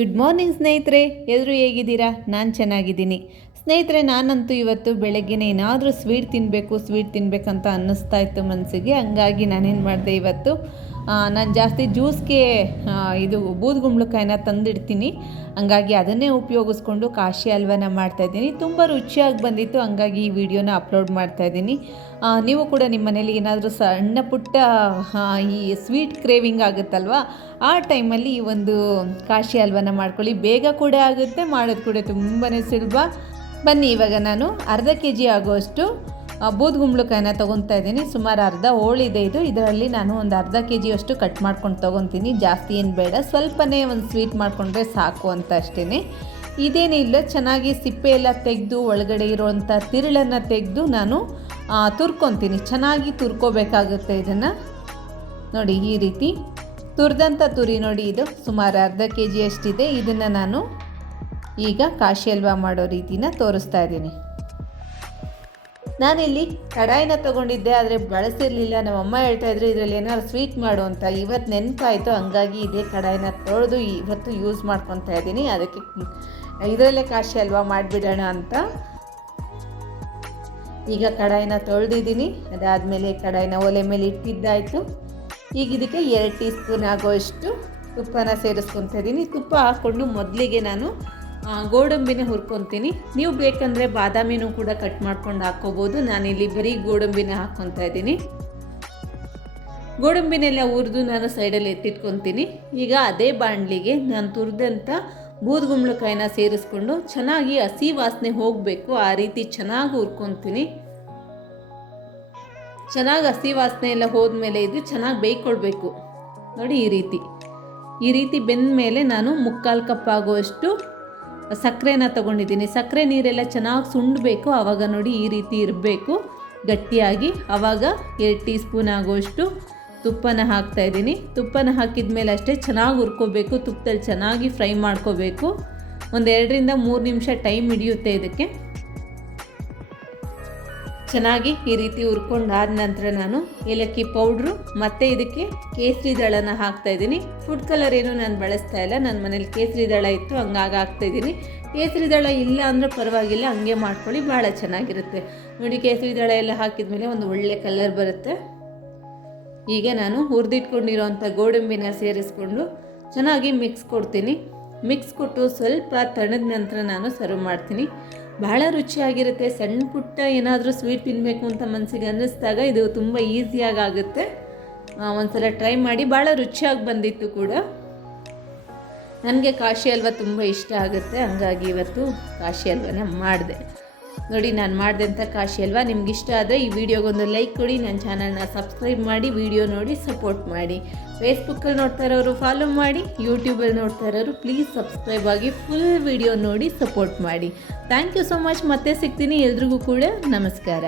Good morning ಸ್ನೇಹಿತರೆ. ಎಲ್ಲರೂ ಹೇಗಿದ್ದೀರಾ? ನಾನು ಚೆನ್ನಾಗಿದ್ದೀನಿ. ಸ್ನೇಹಿತರೆ, ನಾನಂತೂ ಇವತ್ತು ಬೆಳಗ್ಗೆನೇ ಏನಾದರೂ ಸ್ವೀಟ್ ತಿನ್ನಬೇಕು ಸ್ವೀಟ್ ತಿನ್ನಬೇಕಂತ ಅನ್ನಿಸ್ತಾ ಇತ್ತು ಮನಸ್ಸಿಗೆ ಹಂಗಾಗಿ ನಾನೇನು ಮಾಡಿದೆ ಇವತ್ತು? ನಾನು ಜಾಸ್ತಿ ಜ್ಯೂಸ್ಗೆ ಇದು ಬೂದುಗುಂಬಳಕಾಯಿನ ತಂದಿಡ್ತೀನಿ. ಹಂಗಾಗಿ ಅದನ್ನೇ ಉಪಯೋಗಿಸ್ಕೊಂಡು ಕಾಶಿ ಹಲ್ವನ ಮಾಡ್ತಾಯಿದ್ದೀನಿ ತುಂಬ ರುಚಿಯಾಗಿ ಬಂದಿತ್ತು, ಹಂಗಾಗಿ ಈ ವಿಡಿಯೋನ ಅಪ್ಲೋಡ್ ಮಾಡ್ತಾಯಿದ್ದೀನಿ ನೀವು ಕೂಡ ನಿಮ್ಮ ಮನೇಲಿ ಏನಾದರೂ ಸಣ್ಣ ಪುಟ್ಟ ಈ ಸ್ವೀಟ್ ಕ್ರೇವಿಂಗ್ ಆಗುತ್ತಲ್ವ, ಆ ಟೈಮಲ್ಲಿ ಈ ಒಂದು ಕಾಶಿ ಹಲ್ವನ ಮಾಡ್ಕೊಳ್ಳಿ. ಬೇಗ ಕೂಡ ಆಗುತ್ತೆ, ಮಾಡೋದು ಕೂಡ ತುಂಬಾ ಸುಲಭ. ಬನ್ನಿ, ಇವಾಗ ನಾನು ಅರ್ಧ ಕೆ ಜಿ ಆಗುವಷ್ಟು ಆ, ಬೂದುಗುಂಬಳಕಾಯಿನ ತೊಗೊತಾ ಇದ್ದೀನಿ. ಸುಮಾರು ಅರ್ಧ ಹೋಳಿದೆ ಇದು. ಇದರಲ್ಲಿ ನಾನು ಒಂದು ಅರ್ಧ ಕೆ ಜಿಯಷ್ಟು ಕಟ್ ಮಾಡ್ಕೊಂಡು ತೊಗೊತೀನಿ. ಜಾಸ್ತಿ ಏನು ಬೇಡ. ಸ್ವಲ್ಪನೇ ಒಂದು ಸ್ವೀಟ್ ಮಾಡಿಕೊಂಡ್ರೆ ಸಾಕು ಅಂತ ಅಷ್ಟೇ ಇದೇನಿಲ್ಲ ಚೆನ್ನಾಗಿ ಸಿಪ್ಪೆ ಎಲ್ಲ ತೆಗೆದು ಒಳಗಡೆ ಇರುವಂಥ ತಿರುಳನ್ನು ತೆಗೆದು ನಾನು ತುರ್ಕೊತೀನಿ. ಚೆನ್ನಾಗಿ ತುರ್ಕೋಬೇಕಾಗುತ್ತೆ ಇದನ್ನು. ನೋಡಿ ಈ ರೀತಿ. ತುರಿದಂಥ ತುರಿ ನೋಡಿ ಇದು. ಸುಮಾರು ಅರ್ಧ ಕೆ ಜಿಯಷ್ಟಿದೆ ಇದನ್ನು ನಾನು ಈಗ ಕಾಶಿ ಹಲ್ವಾ ಮಾಡೋ ರೀತಿನ ತೋರಿಸ್ತಾ ಇದ್ದೀನಿ. ನಾನಿಲ್ಲಿ ಕಡಾಯಿನ ತೊಗೊಂಡಿದ್ದೆ, ಆದರೆ ಬಳಸಿರಲಿಲ್ಲ. ನಮ್ಮಮ್ಮ ಹೇಳ್ತಾ ಇದ್ರು, ಇದರಲ್ಲಿ ಏನಾದ್ರು ಸ್ವೀಟ್ ಮಾಡು ಅಂತ. ಇವತ್ತು ನೆನಪಾಯಿತು, ಹಂಗಾಗಿ ಇದೇ ಕಡಾಯಿನ ತೊಳೆದು ಇವತ್ತು ಯೂಸ್ ಮಾಡ್ಕೊತಾ ಇದ್ದೀನಿ. ಅದಕ್ಕೆ ಇದರಲ್ಲೇ ಕಾಶಿ ಅಲ್ವಾ ಮಾಡಿಬಿಡೋಣ ಅಂತ. ಈಗ ಕಡಾಯಿನ ತೊಳೆದಿದ್ದೀನಿ. ಅದಾದಮೇಲೆ ಕಡಾಯಿನ ಒಲೆ ಮೇಲೆ ಇಟ್ಟಿದ್ದಾಯಿತು. ಈಗ ಇದಕ್ಕೆ ಎರಡು ಟೀ ಸ್ಪೂನ್ ಆಗೋಷ್ಟು ತುಪ್ಪನ ಸೇರಿಸ್ಕೊತಾ ಇದ್ದೀನಿ. ತುಪ್ಪ ಹಾಕ್ಕೊಂಡು ಮೊದಲಿಗೆ ನಾನು ಗೋಡಂಬಿನ ಹುರ್ಕೊತೀನಿ. ನೀವು ಬೇಕಂದರೆ ಬಾದಾಮಿನೂ ಕೂಡ ಕಟ್ ಮಾಡ್ಕೊಂಡು ಹಾಕ್ಕೋಬೋದು ನಾನಿಲ್ಲಿ ಬರೀ ಗೋಡಂಬಿನೇ ಹಾಕ್ಕೊತಾ ಇದ್ದೀನಿ. ಗೋಡಂಬಿನೆಲ್ಲ ಹುರಿದು ನಾನು ಸೈಡಲ್ಲಿ ಎತ್ತಿಟ್ಕೊತೀನಿ. ಈಗ ಅದೇ ಬಾಣಲಿಗೆ ನಾನು ತುರಿದಂಥ ಬೂದುಗುಂಬಳಕಾಯಿನ ಸೇರಿಸ್ಕೊಂಡು ಚೆನ್ನಾಗಿ ಹಸಿ ವಾಸನೆ ಹೋಗಬೇಕು. ಆ ರೀತಿ ಚೆನ್ನಾಗಿ ಹುರ್ಕೊತೀನಿ. ಚೆನ್ನಾಗಿ ಹಸಿ ವಾಸನೆ ಎಲ್ಲ ಹೋದ್ಮೇಲೆ ಇದು ಚೆನ್ನಾಗಿ ಬೇಯ್ಕೊಳ್ಬೇಕು. ನೋಡಿ ಈ ರೀತಿ. ಈ ರೀತಿ ಬೆಂದ ಮೇಲೆ ನಾನು ಮುಕ್ಕಾಲು ಕಪ್ ಆಗುವಷ್ಟು ಸಕ್ಕರೆನ ತೊಗೊಂಡಿದ್ದೀನಿ. ಸಕ್ಕರೆ ನೀರೆಲ್ಲ ಚೆನ್ನಾಗಿ ಸುಂಡಬೇಕು. ಆವಾಗ ನೋಡಿ ಈ ರೀತಿ ಇರಬೇಕು. ಗಟ್ಟಿಯಾಗಿ. ಆವಾಗ ಎರಡು ಟೀ ಸ್ಪೂನ್ ಆಗುವಷ್ಟು ತುಪ್ಪನ ಹಾಕ್ತಾ ಇದ್ದೀನಿ. ತುಪ್ಪನ ಹಾಕಿದ ಮೇಲೆ ಅಷ್ಟೇ ಚೆನ್ನಾಗಿ ಹುರ್ಕೋಬೇಕು. ತುಪ್ಪದಲ್ಲಿ ಚೆನ್ನಾಗಿ ಫ್ರೈ ಮಾಡ್ಕೋಬೇಕು. ಒಂದು ಎರಡರಿಂದ ಮೂರು ನಿಮಿಷ ಟೈಮ್ ಹಿಡಿಯುತ್ತೆ ಇದಕ್ಕೆ. ಚೆನ್ನಾಗಿ ಈ ರೀತಿ ಹುರ್ಕೊಂಡಾದ ನಂತರ ನಾನು ಏಲಕ್ಕಿ ಪೌಡ್ರು ಮತ್ತು ಇದಕ್ಕೆ ಕೇಸರಿ ದಳನ ಹಾಕ್ತಾ ಇದ್ದೀನಿ. ಫುಡ್ ಕಲರ್ ಏನು ನಾನು ಬಳಸ್ತಾ ಇಲ್ಲ. ನನ್ನ ಮನೇಲಿ ಕೇಸರಿ ದಳ ಇತ್ತು, ಹಂಗಾಗಿ ಹಾಕ್ತಾ ಇದ್ದೀನಿ. ಕೇಸರಿ ದಳ ಇಲ್ಲ ಅಂದರೆ ಪರವಾಗಿಲ್ಲ, ಹಂಗೆ ಮಾಡ್ಕೊಳ್ಳಿ, ಭಾಳ ಚೆನ್ನಾಗಿರುತ್ತೆ. ನೋಡಿ, ಕೇಸರಿ ದಳ ಎಲ್ಲ ಹಾಕಿದ ಮೇಲೆ ಒಂದು ಒಳ್ಳೆ ಕಲರ್ ಬರುತ್ತೆ. ಈಗ ನಾನು ಹುರಿದಿಟ್ಕೊಂಡಿರೋಂಥ ಗೋಡಂಬಿನ ಸೇರಿಸ್ಕೊಂಡು ಚೆನ್ನಾಗಿ ಮಿಕ್ಸ್ ಕೊಡ್ತೀನಿ. ಮಿಕ್ಸ್ ಕೊಟ್ಟು ಸ್ವಲ್ಪ ತಣದ ನಂತರ ನಾನು ಸರ್ವ್ ಮಾಡ್ತೀನಿ. ಬಹಳ ರುಚಿಯಾಗಿರುತ್ತೆ. ಸಣ್ಣ ಪುಟ್ಟ ಏನಾದರೂ ಸ್ವೀಟ್ ತಿನ್ನಬೇಕು ಅಂತ ಮನಸ್ಸಿಗೆ ಅನ್ನಿಸ್ದಾಗ ಇದು ತುಂಬ ಈಸಿಯಾಗಿ ಆಗುತ್ತೆ ಒಂದು ಒಂದ್ಸಲ ಟ್ರೈ ಮಾಡಿ ಭಾಳ ರುಚಿಯಾಗಿ ಬಂದಿತ್ತು ಕೂಡ. ನನಗೆ ಕಾಶಿ ಹಲ್ವ ತುಂಬ ಇಷ್ಟ ಆಗುತ್ತೆ. ಹಂಗಾಗಿ ಇವತ್ತು ಕಾಶಿ ಹಲ್ವನ ಮಾಡಿದೆ. ನೋಡಿ, ನಾನು ಮಾಡಿದಂಥ ಕಾಶಿ ಅಲ್ವಾ? ನಿಮ್ಗೆ ಇಷ್ಟ ಆದರೆ ಈ ವಿಡಿಯೋಗೊಂದು ಲೈಕ್ ಕೊಡಿ ನನ್ನ ಚಾನಲ್ನ ಸಬ್ಸ್ಕ್ರೈಬ್ ಮಾಡಿ, ವಿಡಿಯೋ ನೋಡಿ ಸಪೋರ್ಟ್ ಮಾಡಿ. ಫೇಸ್ಬುಕ್ಕಲ್ಲಿ ನೋಡ್ತಾ ಇರೋರು ಫಾಲೋ ಮಾಡಿ ಯೂಟ್ಯೂಬಲ್ಲಿ ನೋಡ್ತಾ ಇರೋರು ಪ್ಲೀಸ್ ಸಬ್ಸ್ಕ್ರೈಬ್ ಆಗಿ ಫುಲ್ ವಿಡಿಯೋ ನೋಡಿ ಸಪೋರ್ಟ್ ಮಾಡಿ. ಥ್ಯಾಂಕ್ ಯು ಸೊ ಮಚ್ ಮತ್ತೆ ಸಿಗ್ತೀನಿ ಎಲ್ರಿಗೂ ಕೂಡ. ನಮಸ್ಕಾರ.